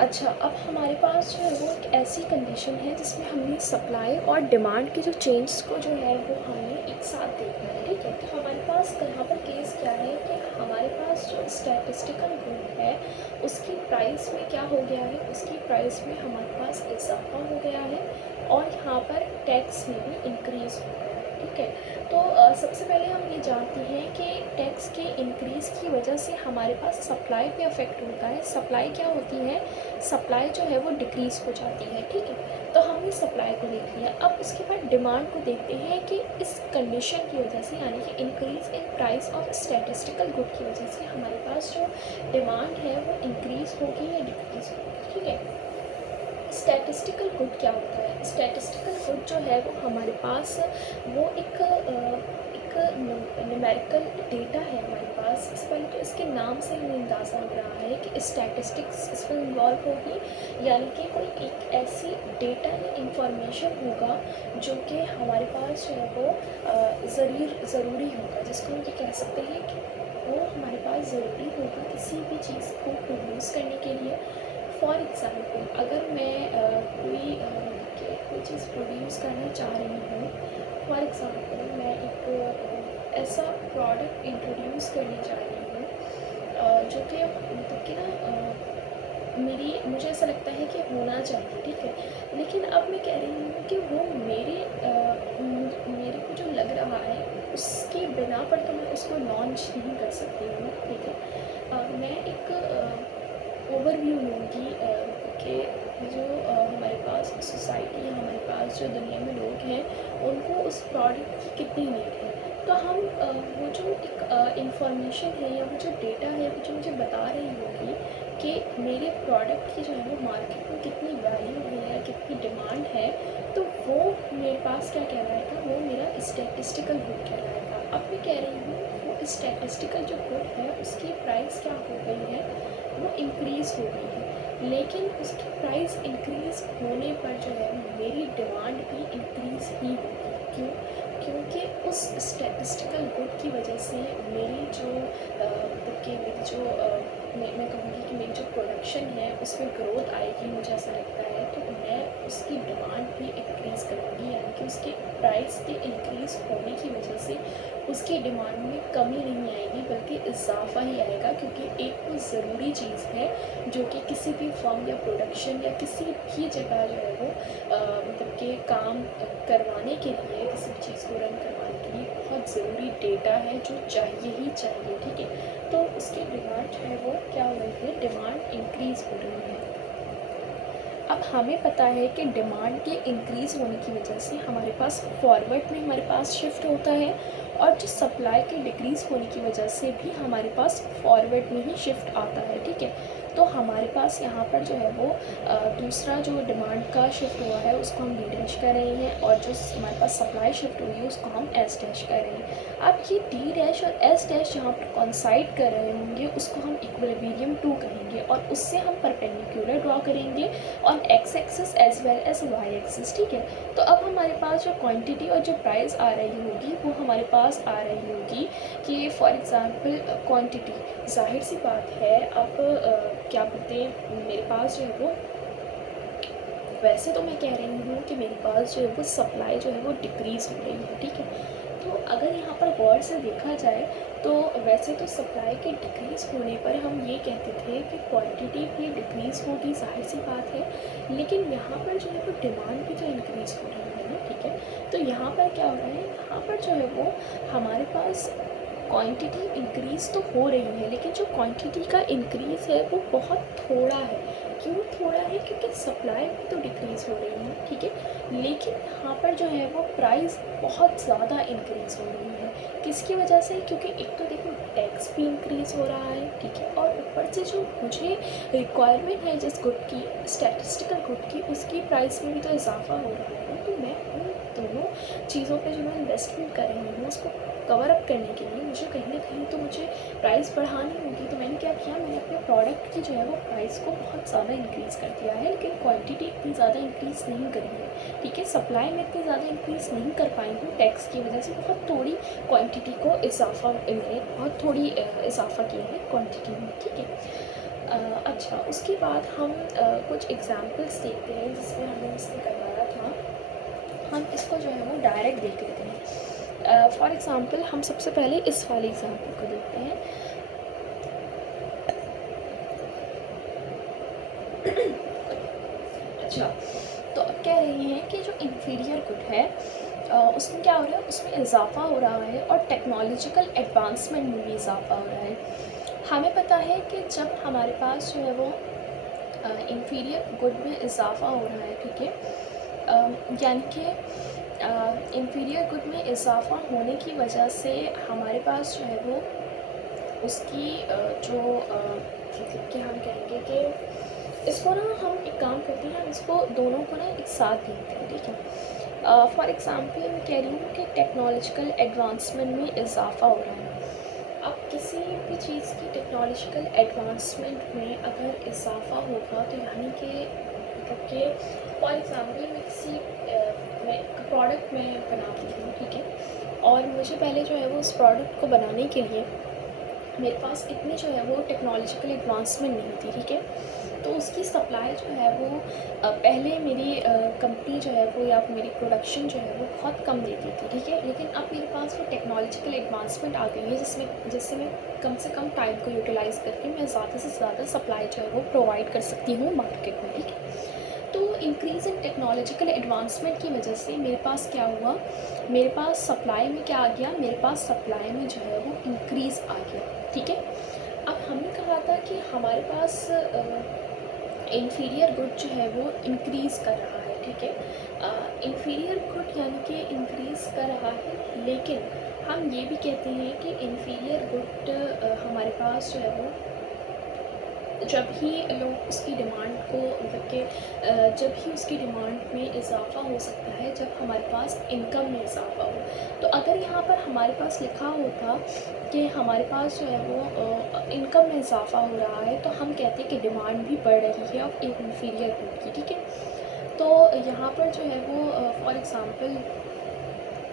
अच्छा, अब हमारे पास जो है वो एक ऐसी कंडीशन है जिसमें हमने सप्लाई और डिमांड के जो चेंज को जो है वो हमने एक साथ देखना है, ठीक है। तो हमारे पास यहाँ पर केस क्या है कि हमारे पास जो स्टैटिस्टिकल गुड है उसकी प्राइस में क्या हो गया है, उसकी प्राइस में हमारे पास इजाफा हो गया है और यहाँ पर टैक्स में भी इंक्रीज़ हो गया है, ठीक है। तो सबसे पहले हम ये जानते हैं कि टैक्स के इंक्रीज़ की वजह से हमारे पास सप्लाई पे अफेक्ट होता है। सप्लाई क्या होती है, सप्लाई जो है वो डिक्रीज़ हो जाती है, ठीक है। तो हमने सप्लाई को देख लिया। अब उसके बाद डिमांड को देखते हैं कि इस कंडीशन की वजह से, यानी कि increase in price of statistical good की वजह से हमारे पास जो डिमांड है वो इंक्रीज़ होगी या डिक्रीज़ होगी, ठीक है। स्टैटिस्टिकल गुड क्या होता है, स्टैटिस्टिकल गुड जो है वो हमारे पास वो एक न्यूमेरिकल डेटा है हमारे पास। सबसे पहले तो इसके नाम से हमें अंदाज़ा हो रहा है कि स्टैटिस्टिक्स इसमें इन्वॉल्व होगी, यानी कि कोई एक ऐसी डेटा या इंफॉर्मेशन होगा जो कि हमारे पास जो है वो ज़रूरी होगा, जिसको हम ये कह सकते हैं कि वो हमारे पास ज़रूरी होगा किसी भी चीज़ को प्रोड्यूस करने के लिए। फॉर एग्ज़ाम्पल, अगर मैं कोई चीज़ प्रोड्यूस करना चाह रही हूँ, फॉर एग्ज़ाम्पल मैं एक ऐसा प्रोडक्ट इंट्रोड्यूस करने जा रही हूँ जो कि मतलब कि मुझे ऐसा लगता है कि होना चाहिए, ठीक है। लेकिन अब मैं कह रही हूँ कि वो मेरे को जो लग रहा है उसके बिना पर तो मैं उसको लॉन्च नहीं कर सकती हूँ, ठीक है। मैं एक ओवरव्यू लूँगी कि जो हमारे पास सोसाइटी है, हमारे पास जो दुनिया में लोग हैं, उनको उस प्रोडक्ट की कितनी नीड है। तो हम वो जो एक इंफॉर्मेशन है या वो जो डेटा है वो जो मुझे बता रही होगी कि मेरे प्रोडक्ट की जो है वो मार्केट में कितनी वैल्यू है या कितनी डिमांड है, तो वो मेरे पास क्या कहलाएगा, वो मेरा स्टैटिस्टिकल गुड कहलाएगा। अब मैं कह रही हूँ वो स्टैटिस्टिकल जो गुड है उसकी प्राइस क्या हो गई है, वो इंक्रीज़ हो गई है। लेकिन उसकी प्राइस इंक्रीज़ होने पर जो है मेरी डिमांड भी इंक्रीज़ ही होगी। क्यों? क्योंकि उस स्टैटिस्टिकल गुड की वजह से मेरी जो मतलब कि मेरी जो मैं कहूँगी कि मेरी जो प्रोडक्शन है उसमें ग्रोथ आएगी, मुझे ऐसा लगता है। तो मैं उसकी डिमांड भी इंक्रीज़ करूँगी, यानी कि उसके प्राइस के इंक्रीज़ होने की वजह से उसकी डिमांड में कमी नहीं आएगी बल्कि इजाफा ही आएगा, क्योंकि एक तो ज़रूरी चीज़ है जो कि किसी भी फर्म या प्रोडक्शन या किसी भी जगह जो है वो मतलब कि काम करवाने के लिए, किसी भी चीज़ को रन करवाने के लिए बहुत ज़रूरी डेटा है जो चाहिए ही चाहिए, ठीक है। तो उसकी डिमांड जो है वो क्या हो रही है, डिमांड इंक्रीज़ हो रही है। अब हमें पता है कि डिमांड के इंक्रीज़ होने की वजह से हमारे पास फॉरवर्ड में हमारे पास शिफ्ट होता है और जो सप्लाई के डिक्रीज़ होने की वजह से भी हमारे पास फॉरवर्ड में ही शिफ्ट आता है, ठीक है। तो हमारे पास यहाँ पर जो है वो दूसरा जो डिमांड का शिफ्ट हुआ है उसको हम डी डैश कर रहे हैं और जो हमारे पास सप्लाई शिफ्ट हुई है उसको हम एस डैश कर रहे हैं। अब ये डी डैश और एस डैश यहाँ पर कॉन्साइड कर रहे होंगे उसको हम इक्विलिब्रियम 2 कहेंगे और उससे हम परपेंडिकुलर ड्रॉ करेंगे on x axis as well as y axis, ठीक है। तो अब हमारे पास जो क्वांटिटी और जो प्राइस आ रही होगी वो हमारे पास आ रही होगी कि फॉर एग्ज़ाम्पल क्वांटिटी, जाहिर सी बात है। अब क्या बोलते हैं, मेरे पास जो है वो, वैसे तो मैं कह रही हूँ कि मेरे पास जो है वो सप्लाई जो है वो डिक्रीज़ हो रही है, ठीक है। तो अगर यहाँ पर गौर से देखा जाए तो वैसे तो सप्लाई के डिक्रीज़ होने पर हम ये कहते थे कि क्वांटिटी भी डिक्रीज़ होगी, जाहिर सी बात है। लेकिन यहाँ पर जो है वो डिमांड भी तो इंक्रीज़ हो रही है ना, ठीक है। तो यहाँ पर क्या हो रहा है, यहाँ पर जो है वो हमारे पास क्वांटिटी इंक्रीज़ तो हो रही है, लेकिन जो क्वांटिटी का इंक्रीज़ है वो बहुत थोड़ा है। क्यों थोड़ा है? क्योंकि सप्लाई भी तो डिक्रीज़ हो रही है, ठीक है। लेकिन यहाँ पर जो है वो प्राइस बहुत ज़्यादा इंक्रीज़ हो रही है। किसकी वजह से? क्योंकि एक तो देखो टैक्स भी इंक्रीज़ हो रहा है, ठीक है, और ऊपर से जो मुझे रिक्वायरमेंट है जिस गुड की, स्टैटिस्टिकल गुड की, उसकी प्राइस में भी तो इजाफा हो रहा है। तो मैं उन दोनों चीज़ों पे जो मैं इन्वेस्टमेंट कर रही हूँ उसको कवर अप करने के लिए मुझे कहीं न कहीं तो मुझे प्राइस बढ़ानी होगी। तो मैंने क्या किया, मैंने अपने प्रोडक्ट की जो है वो प्राइस को बहुत ज़्यादा इंक्रीज़ कर दिया है, लेकिन क्वांटिटी इतनी ज़्यादा इंक्रीज़ नहीं करी है, ठीक है। सप्लाई में इतनी ज़्यादा इंक्रीज़ नहीं कर पाई हूँ टैक्स की वजह से, बहुत थोड़ी क्वांटिटी को इजाफा, मैंने बहुत थोड़ी इजाफा किया है क्वांटिटी में, ठीक है। अच्छा, उसके बाद हम कुछ एग्ज़ाम्पल्स देखते हैं जिसमें हमें इसने करवाया था। हम इसको जो है वो डायरेक्ट देख लेते हैं। फॉर एग्ज़ाम्पल हम सबसे पहले इस वाले एग्ज़ाम्पल को देखते हैं। अच्छा, तो अब कह रहे हैं कि जो इन्फीरियर गुड है उसमें क्या हो रहा है, उसमें इजाफ़ा हो रहा है और टेक्नोलॉजिकल एडवांसमेंट में भी इजाफ़ा हो रहा है। हमें पता है कि जब हमारे पास जो है वो इन्फीरियर गुड में इजाफ़ा हो रहा है, ठीक है, यानी कि इन्फीरियर गुड में इजाफ़ा होने की वजह से हमारे पास जो है वो उसकी जो मतलब कि हम कहेंगे कि इसको ना हम एक काम करते हैं, हम इसको दोनों को ना एक साथ देखते हैं, ठीक है। फॉर एग्ज़ाम्पल मैं कह रही हूँ कि टेक्नोलॉजिकल एडवांसमेंट में इजाफ़ा हो रहा है। अब किसी भी चीज़ की टेक्नोलॉजिकल एडवांसमेंट में अगर इजाफ़ा होगा तो यानी कि मतलब कि फॉर एग्ज़ाम्पल मैं किसी मैं प्रोडक्ट मैं बनाती हूँ, ठीक है, और मुझे पहले जो है वो उस प्रोडक्ट को बनाने के लिए मेरे पास इतनी जो है वो टेक्नोलॉजिकल एडवांसमेंट नहीं थी, ठीक है। तो उसकी सप्लाई जो है वो पहले मेरी कंपनी जो है वो या मेरी प्रोडक्शन जो है वो बहुत कम देती थी, ठीक है। लेकिन अब मेरे पास वो टेक्नोलॉजिकल एडवांसमेंट आ गई है जिससे मैं कम से कम टाइम को यूटिलाइज़ करके मैं ज़्यादा से ज़्यादा सप्लाई जो है वो प्रोवाइड कर सकती हूँ मार्केट में, ठीक है। तो इंक्रीज़ इन टेक्नोलॉजिकल एडवांसमेंट की वजह से मेरे पास क्या हुआ, मेरे पास सप्लाई में क्या आ गया, मेरे पास सप्लाई में जो है वो इंक्रीज़ आ गया, ठीक है। अब हमने कहा था कि हमारे पास इन्फीरियर गुड जो है वो इंक्रीज़ कर रहा है, ठीक है। इन्फीरियर गुड यानी कि इंक्रीज़ कर रहा है, लेकिन हम ये भी कहते हैं कि इन्फीरियर गुड हमारे पास जो है वो जब ही लोग उसकी डिमांड को मतलब कि जब ही उसकी डिमांड में इजाफ़ा हो सकता है जब हमारे पास इनकम में इजाफ़ा हो। तो अगर यहाँ पर हमारे पास लिखा होता कि हमारे पास जो है वो इनकम में इजाफ़ा हो रहा है तो हम कहते हैं कि डिमांड भी बढ़ रही है ऑफ इन्फीरियर गुड की, ठीक है। तो यहाँ पर जो है वो फॉर एग्ज़ाम्पल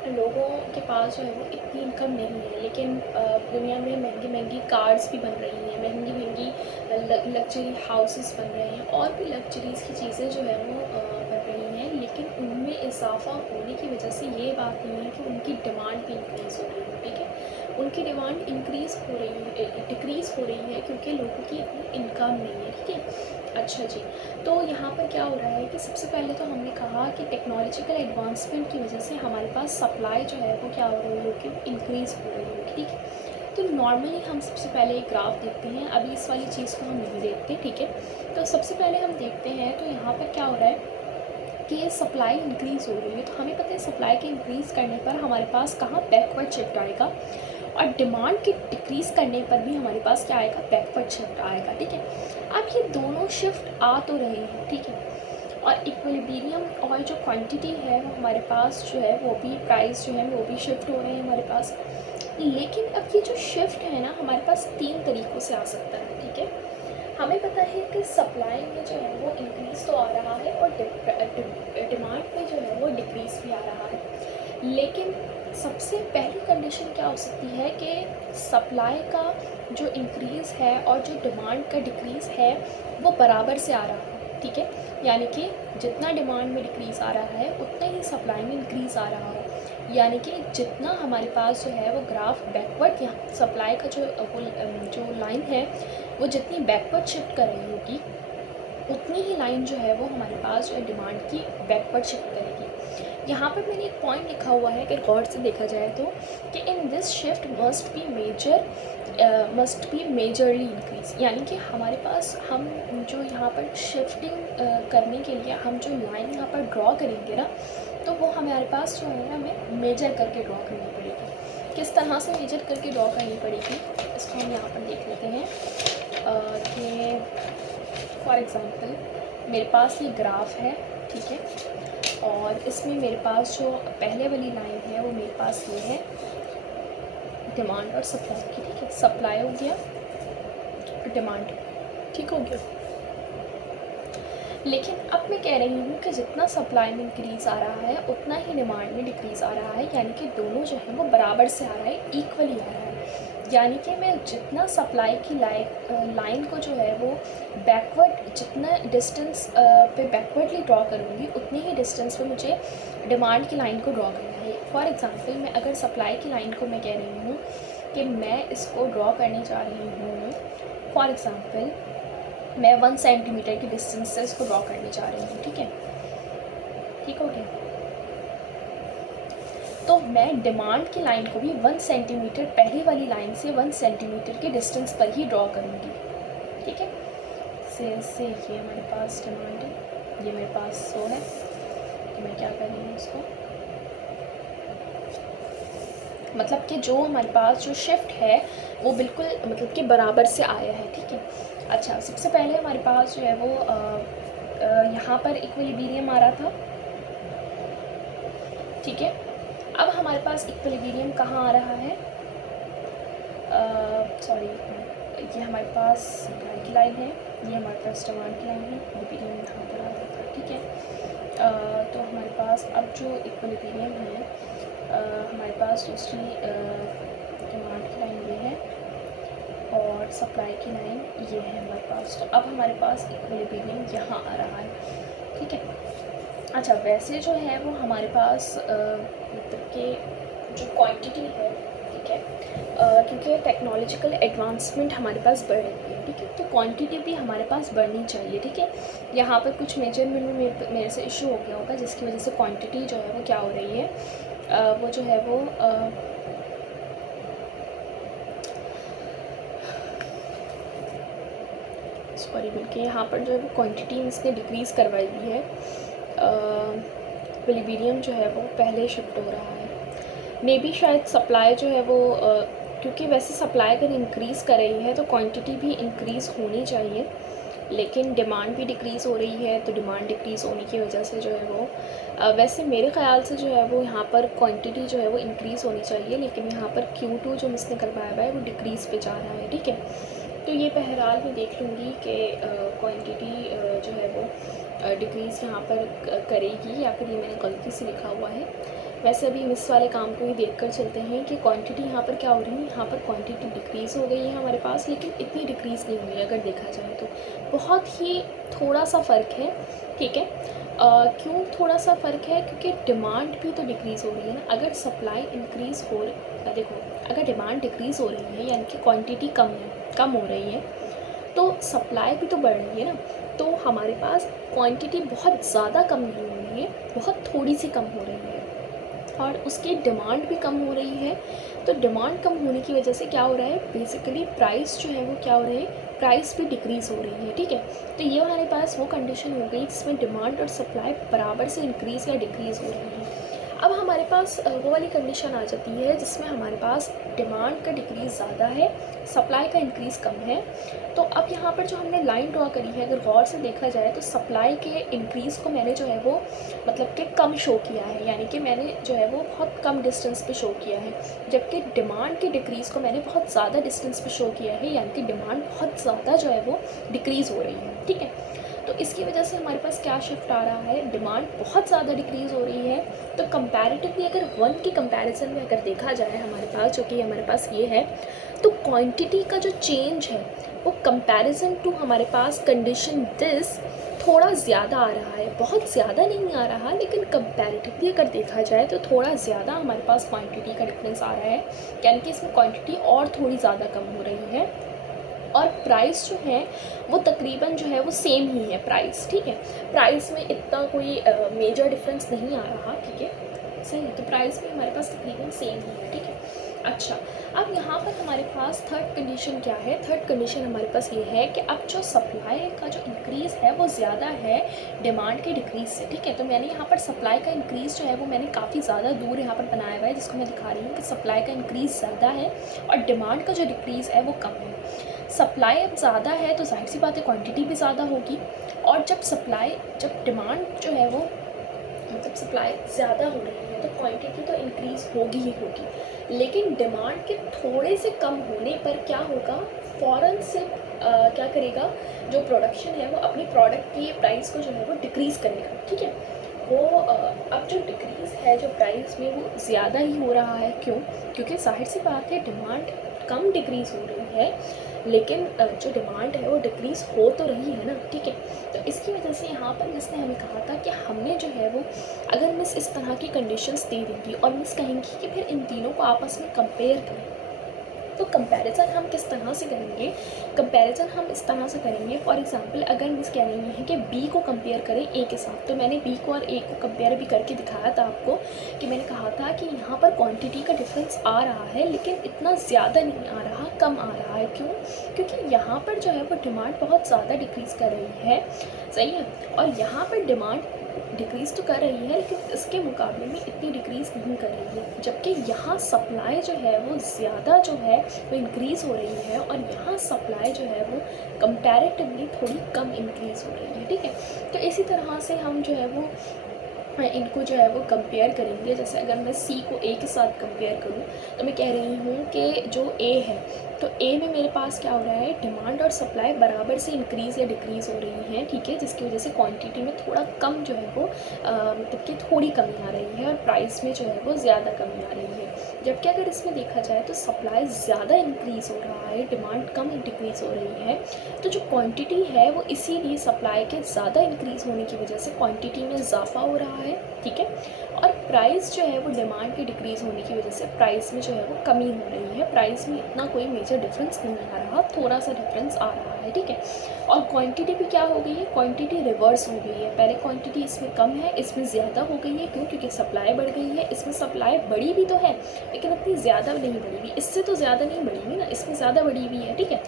लोगों के पास जो है वो इतनी इनकम नहीं है, लेकिन दुनिया में महंगी महंगी कार्स भी बन रही हैं, महंगी महंगी लग्जरी हाउसेस बन रहे हैं और भी लग्जरीज़ की चीज़ें जो है वो बन रही हैं, लेकिन उनमें इजाफ़ा होने की वजह से ये बात नहीं है कि उनकी डिमांड भी इंक्रीज़ हो रही है, ठीक है। उनकी डिमांड इंक्रीज़ हो रही है, डिक्रीज़ हो रही है क्योंकि लोगों की इतनी इनकम नहीं है, ठीक है। अच्छा जी, तो यहाँ पर क्या हो रहा है कि सबसे पहले तो हमने कहा कि टेक्नोलॉजिकल एडवांसमेंट की वजह से हमारे पास सप्लाई जो है वो क्या हो रही है कि इंक्रीज़ हो रही है, ठीक है। तो नॉर्मली हम सबसे पहले एक ग्राफ देखते हैं, अभी इस वाली चीज़ को हम नहीं देखते, ठीक है। तो सबसे पहले हम देखते हैं तो यहाँ पर क्या हो रहा है कि सप्लाई इंक्रीज़ हो रही है, तो हमें पता है सप्लाई के इंक्रीज़ करने पर हमारे पास कहाँ बैकवर्ड शिफ्ट आएगा, और डिमांड के डिक्रीज़ करने पर भी हमारे पास क्या आएगा, बैकवर्ड शिफ्ट आएगा, ठीक है। अब ये दोनों शिफ्ट आ तो रहे हैं, ठीक है, और इक्विलिब्रियम और जो क्वांटिटी है वो हमारे पास जो है वो भी प्राइस जो है वो भी शिफ्ट हो रहे हैं हमारे पास। लेकिन अब ये जो शिफ्ट है ना हमारे पास 3 तरीक़ों से आ सकता है, ठीक है। हमें पता है कि सप्लाई में जो है वो इंक्रीज़ तो आ रहा है और डिमांड में जो है वो डिक्रीज़ भी आ रहा है, लेकिन सबसे पहली कंडीशन क्या हो सकती है कि सप्लाई का जो इंक्रीज़ है और जो डिमांड का डिक्रीज़ है वो बराबर से आ रहा है, ठीक है। यानी कि जितना डिमांड में डिक्रीज़ आ रहा है उतना ही सप्लाई में इंक्रीज़ आ रहा हो, यानी कि जितना हमारे पास जो है वो ग्राफ बैकवर्ड यहाँ सप्लाई का जो लाइन है वो जितनी बैकवर्ड शिफ्ट कर रही होगी उतनी ही लाइन जो है वो हमारे पास जो है डिमांड की बैकवर्ड शिफ्ट करेगी। यहाँ पर मैंने एक पॉइंट लिखा हुआ है कि गौर से देखा जाए तो कि in this shift must be majorly increase, यानी कि हमारे पास हम जो यहाँ पर शिफ्टिंग करने के लिए हम जो लाइन यहाँ पर ड्रॉ करेंगे ना तो वो हमारे पास जो है ना हमें मेजर करके ड्रॉ करनी पड़ेगी। किस तरह से मेजर करके ड्रॉ करनी पड़ेगी इसको हम यहाँ पर देख लेते हैं कि फॉर एग्ज़ाम्पल मेरे पास ये ग्राफ है, ठीक है, और इसमें मेरे पास जो पहले वाली लाइन है वो मेरे पास ये है डिमांड और सप्लाई की, ठीक है। सप्लाई हो गया और डिमांड ठीक हो गया, लेकिन अब मैं कह रही हूँ कि जितना सप्लाई में इंक्रीज़ आ रहा है उतना ही डिमांड में डिक्रीज़ आ रहा है, यानी कि दोनों जो है वो बराबर से आ रहा है, इक्वली आ रहा है। यानी कि मैं जितना सप्लाई की लाइन को जो है वो बैकवर्ड, जितना डिस्टेंस पे बैकवर्डली ड्रॉ करूँगी उतने ही डिस्टेंस पे मुझे डिमांड की लाइन को ड्रॉ करना है। फॉर एग्ज़ाम्पल, मैं अगर सप्लाई की लाइन को मैं कह रही हूँ कि मैं इसको ड्रॉ करने जा रही हूँ, फॉर एग्ज़ाम्पल मैं 1 सेंटीमीटर की डिस्टेंस से इसको ड्रॉ करने जा रही हूँ, ठीक है, ठीक हो गया। तो मैं डिमांड की लाइन को भी 1 सेंटीमीटर पहली वाली लाइन से 1 सेंटीमीटर के डिस्टेंस पर ही ड्रॉ करूँगी, ठीक है। से ये हमारे पास डिमांड है, ये मेरे पास 100 है, तो मैं क्या कर रही हूँ इसको, मतलब कि जो हमारे पास जो शिफ्ट है वो बिल्कुल मतलब कि बराबर से आया है, ठीक है। अच्छा, सबसे पहले हमारे पास जो है वो यहाँ पर इक्विलिब्रियम आ रहा था, ठीक है। अब हमारे पास इक्विलिब्रियम कहाँ आ रहा है, सॉरी, ये हमारे पास सप्लाई की लाइन है, ये हमारे पास डिमांड की लाइन है, इक्विलिब्रियम यहाँ पर आ रहा था, ठीक है। तो हमारे पास अब जो इक्विलिब्रियम है, हमारे पास दूसरी डिमांड की लाइन ये है और सप्लाई की लाइन ये है हमारे पास। तो अब हमारे पास इक्विलिब्रियम यहाँ आ रहा है, ठीक है। अच्छा, वैसे जो है वो हमारे पास मतलब कि जो क्वांटिटी है, ठीक है, क्योंकि टेक्नोलॉजिकल एडवांसमेंट हमारे पास बढ़ रही है, ठीक है, तो क्वांटिटी भी हमारे पास बढ़नी चाहिए, ठीक है। यहाँ पर कुछ मेजरमेंट में मेरे से इशू हो गया होगा जिसकी वजह से क्वांटिटी जो है वो क्या हो रही है, वो जो है वो सॉरी, बल्कि यहाँ पर जो है वो क्वांटिटी इसने डिक्रीज़ करवाई हुई है, इक्विलिब्रियम जो है वो पहले शिफ्ट हो रहा है। मे बी शायद सप्लाई जो है वो क्योंकि वैसे सप्लाई अगर इंक्रीज़ कर रही है तो क्वांटिटी भी इंक्रीज़ होनी चाहिए, लेकिन डिमांड भी डिक्रीज़ हो रही है, तो डिमांड डिक्रीज़ होने की वजह से जो है वो वैसे मेरे ख़्याल से जो है वो यहाँ पर क्वांटिटी जो है वो इंक्रीज़ होनी चाहिए, लेकिन यहाँ पर Q2 जो मिसने करवाया हुआ है वो डिक्रीज़ पे जा रहा है, ठीक है। तो ये बहरहाल मैं देख लूँगी कि क्वांटिटी जो है वो डिक्रीज़ यहाँ पर करेगी या फिर ये मैंने गलती से लिखा हुआ है। वैसे अभी मिस वाले काम को ही देख कर चलते हैं कि क्वांटिटी यहाँ पर क्या हो रही है, यहाँ पर क्वांटिटी डिक्रीज़ हो गई है हमारे पास, लेकिन इतनी डिक्रीज़ नहीं हुई है अगर देखा जाए तो, बहुत ही थोड़ा सा फ़र्क है, ठीक है। क्यों थोड़ा सा फ़र्क है, क्योंकि डिमांड भी तो डिक्रीज़ हो रही है ना। अगर सप्लाई इंक्रीज़ हो रही, देखो अगर डिमांड डिक्रीज़ हो रही है यानी कि क्वांटिटी कम हो रही है, तो सप्लाई भी तो बढ़ रही है ना। तो हमारे पास क्वांटिटी बहुत ज़्यादा कम नहीं हो रही है, बहुत थोड़ी सी कम हो रही है और उसकी डिमांड भी कम हो रही है। तो डिमांड कम होने की वजह से क्या हो रहा है, बेसिकली प्राइस जो है वो क्या हो रहा है, प्राइस भी डिक्रीज़ हो रही है, ठीक है। तो ये हमारे पास वो कंडीशन हो गई जिसमें डिमांड और सप्लाई बराबर से इंक्रीज़ या डिक्रीज़ हो रही है। अब हमारे पास वो वाली कंडीशन आ जाती है जिसमें हमारे पास डिमांड का डिक्रीज़ ज़्यादा है, सप्लाई का इंक्रीज़ कम है। तो अब यहाँ पर जो हमने लाइन ड्रॉ करी है, अगर गौर से देखा जाए तो सप्लाई के इंक्रीज़ को मैंने जो है वो मतलब कि कम शो किया है, यानी कि मैंने जो है वो बहुत कम डिस्टेंस पे शो किया है, जबकि डिमांड के डिक्रीज़ को मैंने बहुत ज़्यादा डिस्टेंस पे शो किया है, यानी कि डिमांड बहुत ज़्यादा जो है वो डिक्रीज़ हो रही है, ठीक है। तो इसकी वजह से हमारे पास क्या शिफ्ट आ रहा है, डिमांड बहुत ज़्यादा डिक्रीज़ हो रही है। तो कंपैरेटिवली अगर 1 की कंपैरिजन में अगर देखा जाए हमारे पास, जो कि हमारे पास ये है, तो क्वांटिटी का जो चेंज है वो कंपैरिजन टू हमारे पास कंडीशन दिस थोड़ा ज़्यादा आ रहा है, बहुत ज़्यादा नहीं आ रहा, लेकिन कंपैरेटिवली अगर देखा जाए तो थोड़ा ज़्यादा हमारे पास क्वांटिटी का डिफरेंस आ रहा है, यानी कि इसमें क्वांटिटी और थोड़ी ज़्यादा कम हो रही है और प्राइस जो है वो तकरीबन जो है वो सेम ही है प्राइस, ठीक है। प्राइस में इतना कोई मेजर डिफरेंस नहीं आ रहा, ठीक है, सही है। तो प्राइस में हमारे पास तकरीबन सेम ही है, ठीक है। अच्छा, अब यहाँ पर हमारे पास थर्ड कंडीशन क्या है, थर्ड कंडीशन हमारे पास ये है कि अब जो सप्लाई का जो इंक्रीज़ है वो ज़्यादा है डिमांड के डिक्रीज़ से, ठीक है। तो मैंने यहाँ पर सप्लाई का इंक्रीज़ जो है वो मैंने काफ़ी ज़्यादा दूर यहाँ पर बनाया हुआ है, जिसको मैं दिखा रही हूँ कि सप्लाई का इंक्रीज़ ज़्यादा है और डिमांड का जो डिक्रीज़ है वो कम है। सप्लाई अब ज़्यादा है तो जाहिर सी बात है क्वांटिटी भी ज़्यादा होगी, और जब डिमांड जो है वो मतलब सप्लाई ज़्यादा हो रही है तो क्वांटिटी तो इंक्रीज़ होगी ही होगी, लेकिन डिमांड के थोड़े से कम होने पर क्या होगा, फ़ौरन से क्या करेगा, जो प्रोडक्शन है वो अपनी प्रोडक्ट की प्राइस को जो है वो डिक्रीज़ करेगा, ठीक है। वो अब जो डिक्रीज़ है जो प्राइस में वो ज़्यादा ही हो रहा है, क्यों, क्योंकि जाहिर सी बात है डिमांड कम डिक्रीज़ हो रही है, लेकिन जो डिमांड है वो डिक्रीज़ हो तो रही है ना, ठीक है। तो इसकी वजह से यहाँ पर मिस ने हमें कहा था कि हमने जो है वो, अगर मिस इस तरह की कंडीशंस दे देंगी और मिस कहेंगी कि फिर इन तीनों को आपस में कंपेयर करें, तो कंपैरिजन हम किस तरह से करेंगे? कंपैरिजन हम इस तरह से करेंगे, फॉर एग्जांपल अगर मिस कह रही हैं कि बी को कंपेयर करें ए के साथ, तो मैंने बी को और ए को कंपेयर भी करके दिखाया था आपको, कि मैंने कहा था कि यहाँ पर क्वांटिटी का डिफरेंस आ रहा है, लेकिन इतना ज़्यादा नहीं आ रहा, कम आ रहा है। क्यों? क्योंकि यहाँ पर जो है वो डिमांड बहुत ज़्यादा डिक्रीज़ कर रही है, सही है, और यहाँ पर डिमांड डिक्रीज़ तो कर रही है, लेकिन इसके मुकाबले में इतनी डिक्रीज़ नहीं कर रही है, जबकि यहाँ सप्लाई जो है वो ज़्यादा जो है वो इंक्रीज़ हो रही है, और यहाँ सप्लाई जो है वो कंपैरेटिवली थोड़ी कम इंक्रीज़ हो रही है, ठीक है। तो इसी तरह से हम जो है वो इनको जो है वो कंपेयर करेंगे। जैसे अगर मैं सी को ए के साथ कंपेयर करूँ, तो मैं कह रही हूँ कि जो ए है, तो ए में मेरे पास क्या हो रहा है, डिमांड और सप्लाई बराबर से इंक्रीज़ या डिक्रीज़ हो रही हैं, ठीक है, जिसकी वजह से क्वांटिटी में थोड़ा कम जो है वो मतलब कि थोड़ी कमी आ रही है, और प्राइस में जो है वो ज़्यादा कमी आ रही है। जबकि अगर इसमें देखा जाए तो सप्लाई ज़्यादा इंक्रीज़ हो रहा है, डिमांड कम डिक्रीज़ हो रही है, तो जो क्वांटिटी है वो इसीलिए सप्लाई के ज़्यादा इंक्रीज़ होने की वजह से क्वांटिटी में इजाफा हो रहा है, ठीक है, और प्राइस जो है वो डिमांड के डिक्रीज़ होने की वजह से प्राइस में जो है वो कमी हो रही है। प्राइस में इतना कोई मेजर डिफरेंस नहीं आ रहा, थोड़ा सा डिफरेंस आ रहा है, ठीक है। और क्वांटिटी भी क्या हो गई है, क्वांटिटी रिवर्स हो गई है। पहले क्वांटिटी इसमें कम है, इसमें ज़्यादा हो गई है। क्यों? क्योंकि सप्लाई बढ़ गई है। इसमें सप्लाई बढ़ी भी तो है, लेकिन इतनी ज़्यादा नहीं बढ़ी हुई, इससे तो ज़्यादा नहीं बढ़ी हुई ना, इसमें ज़्यादा बढ़ी हुई है, ठीक है।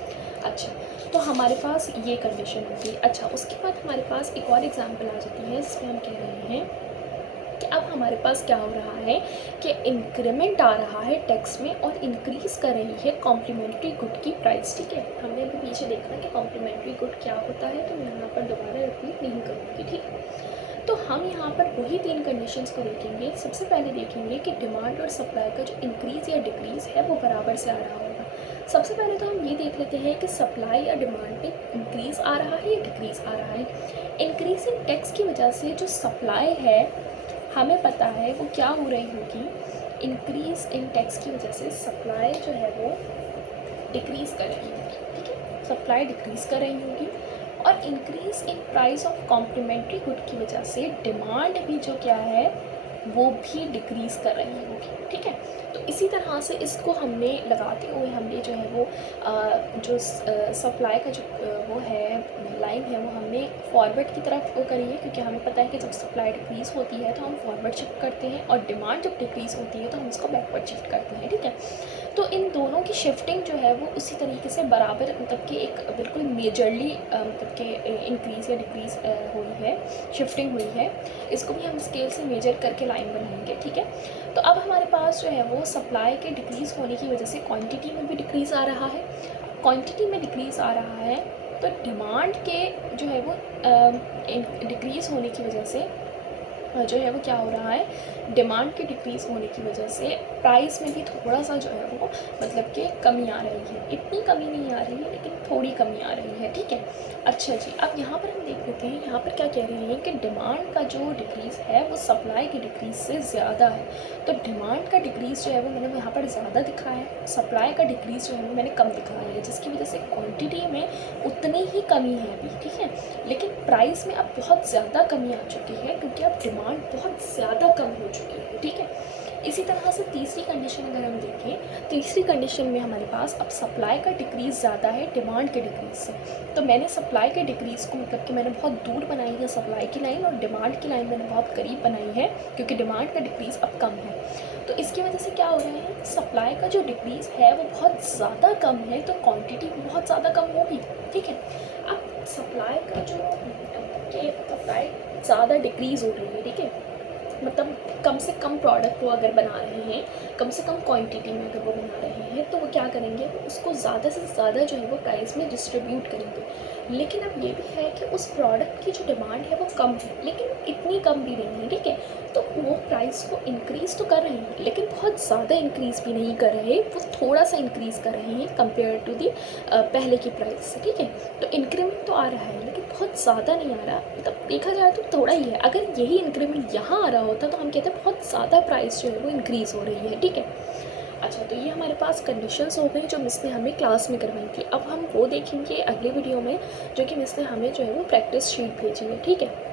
अच्छा, तो हमारे पास ये कंडीशन होगी। अच्छा, उसके बाद हमारे पास एक और एग्जांपल आ जाती है, जिसमें हम कह रहे हैं कि अब हमारे पास क्या हो रहा है कि इंक्रीमेंट आ रहा है टैक्स में, और इंक्रीज़ कर रही है कॉम्प्लीमेंट्री गुड की प्राइस, ठीक है। हमने अभी पीछे देखा कि कॉम्प्लीमेंट्री गुड क्या होता है, तो मैं यहाँ पर दोबारा रिपीट नहीं करूँगी, ठीक है। तो हम यहाँ पर वही 3 कंडीशंस को देखेंगे। सबसे पहले देखेंगे कि डिमांड और सप्लाई का जो इंक्रीज़ या डिक्रीज़ है वो बराबर से आ रहा होगा। सबसे पहले तो हम ये देख लेते हैं कि सप्लाई या डिमांड में इंक्रीज़ आ रहा है या डिक्रीज़ आ रहा है। इंक्रीज़ इन टैक्स की वजह से जो सप्लाई है, हमें पता है वो क्या हो रही होगी, इंक्रीज़ इन टैक्स की वजह से सप्लाई जो है वो डिक्रीज़ कर रही होगी, ठीक है, सप्लाई डिक्रीज़ कर रही होगी। और increase in price of complementary good की वजह से डिमांड भी जो क्या है वो भी डिक्रीज़ कर रही होगी, ठीक है। तो इसी तरह से इसको हमने लगाते हुए हमने जो है वो जो सप्लाई का जो वो है लाइन है, वो हमने फॉरवर्ड की तरफ वो करी है, क्योंकि हमें पता है कि जब सप्लाई डिक्रीज़ होती है तो हम फॉरवर्ड शिफ्ट करते हैं, और डिमांड जब डिक्रीज़ होती है तो हम इसको बैकवर्ड शिफ्ट करते हैं, ठीक है। तो इन दोनों की शिफ्टिंग जो है वो उसी तरीके से बराबर, मतलब कि एक बिल्कुल मेजरली मतलब कि इंक्रीज़ या डिक्रीज़ हुई है, शिफ्टिंग हुई है। इसको भी हम स्केल से मेजर करके लाइन बनाएंगे, ठीक है। तो अब हमारे पास जो है वो सप्लाई के डिक्रीज़ होने की वजह से क्वांटिटी में भी डिक्रीज़ आ रहा है। क्वांटिटी में डिक्रीज़ आ रहा है, तो डिमांड के जो है वो डिक्रीज़ होने की वजह से जो है वो क्या हो रहा है, डिमांड के डिक्रीज़ होने की वजह से प्राइस में भी थोड़ा सा जो है वो मतलब कि कमी आ रही है। इतनी कमी नहीं आ रही है, लेकिन थोड़ी कमी आ रही है, ठीक है। अच्छा जी, अब यहाँ पर हम देख लेते हैं, यहाँ पर क्या कह रहे हैं कि डिमांड का जो डिक्रीज़ है वो सप्लाई की डिक्रीज़ से ज़्यादा है। तो डिमांड का डिक्रीज़ जो है वो मैंने यहाँ पर ज़्यादा दिखाया है, सप्लाई का डिक्रीज़ जो है वो मैंने कम दिखाया है, जिसकी वजह से क्वान्टिटी में उतनी ही कमी है अभी, ठीक है, लेकिन प्राइस में अब बहुत ज़्यादा कमी आ चुकी है, क्योंकि अब डिमांड बहुत ज़्यादा कम हो चुकी है, ठीक है। इसी तरह से तीसरी कंडीशन अगर हम देखें, तीसरी कंडीशन में हमारे पास अब सप्लाई का डिक्रीज़ ज़्यादा है डिमांड के डिक्रीज़ से। तो मैंने सप्लाई के डिक्रीज़ को मतलब कि मैंने बहुत दूर बनाई है सप्लाई की लाइन, और डिमांड की लाइन मैंने बहुत करीब बनाई है, क्योंकि डिमांड का डिक्रीज़ अब कम है। तो इसकी वजह से क्या हो रहा है, सप्लाई का जो डिक्रीज़ है वो बहुत ज़्यादा कम है, तो क्वान्टिटी भी बहुत ज़्यादा कम होगी, ठीक है। अब सप्लाई का जो सप्लाई ज़्यादा डिक्रीज़ हो रही है, ठीक है, मतलब कम से कम प्रोडक्ट वो अगर बना रहे हैं, कम से कम क्वांटिटी में अगर वो बना रहे हैं, तो वो क्या करेंगे, वो उसको ज़्यादा से ज़्यादा जो है वो प्राइस में डिस्ट्रीब्यूट करेंगे। लेकिन अब ये भी है कि उस प्रोडक्ट की जो डिमांड है वो कम है, लेकिन इतनी कम भी नहीं है, ठीक है। तो वो प्राइस को इंक्रीज़ तो कर रहे हैं, लेकिन बहुत ज़्यादा इंक्रीज़ भी नहीं कर रहे, वो थोड़ा सा इंक्रीज़ कर रहे हैं कंपेयर टू दी पहले की प्राइस से, ठीक है। तो इंक्रीमेंट तो आ रहा है, लेकिन बहुत ज़्यादा नहीं आ रहा, मतलब देखा जाए तो थोड़ा ही है। अगर यही इंक्रीमेंट यहाँ आ रहा होता तो हम कहते हैं बहुत ज़्यादा प्राइस जो है वो इंक्रीज़ हो रही है, ठीक है। अच्छा, तो ये हमारे पास कंडीशंस हो गई जो मिस ने हमें क्लास में करवाई थी। अब हम वो देखेंगे अगले वीडियो में, जो कि मिस ने हमें जो है वो प्रैक्टिस शीट भेजी है, ठीक है।